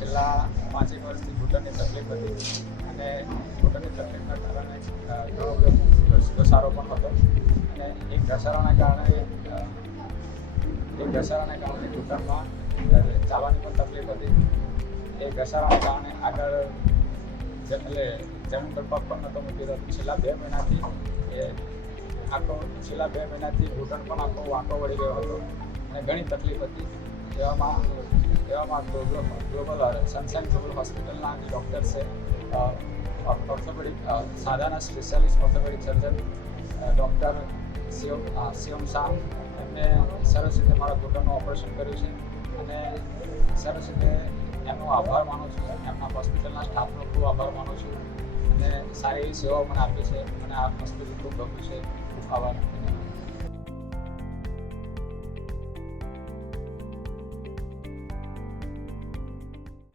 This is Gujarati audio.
છેલ્લા 5 વર્ષથી ઘૂંટણની તકલીફ હતી અને ઘૂંટણની તકલીફના કારણે ઘણો બધો ઘસારો પણ હતો અને એ ઘસારાના કારણે ઘૂંટણમાં ચાલવાની પણ તકલીફ હતી. એ ઘસારાના કારણે આગળ જમીન પર પગ પણ નહોતો મૂકી રહ્યો. છેલ્લા 2 મહિનાથી ઘૂંટણ પણ આખો વાંકો વળી ગયો હતો અને ઘણી તકલીફ હતી. એવામાં ગ્લોબલ સનશાઇન ગ્લોબલ હોસ્પિટલના જે ડૉક્ટર છે, ઓર્થોપેડિક સાધાના specialist orthopaedic surgeon doctor Shivam Shah, એમને સરસ રીતે મારા ઘૂંટણનું ઓપરેશન કર્યું છે અને સરસ રીતે એમનો આભાર માનું છું. એમના હોસ્પિટલના સ્ટાફનો ખૂબ આભાર માનું છું અને સારી એવી સેવાઓ મને આપી છે. મને આ હોસ્પિટલ ખૂબ ગમ્યું છે. ખૂબ આભાર.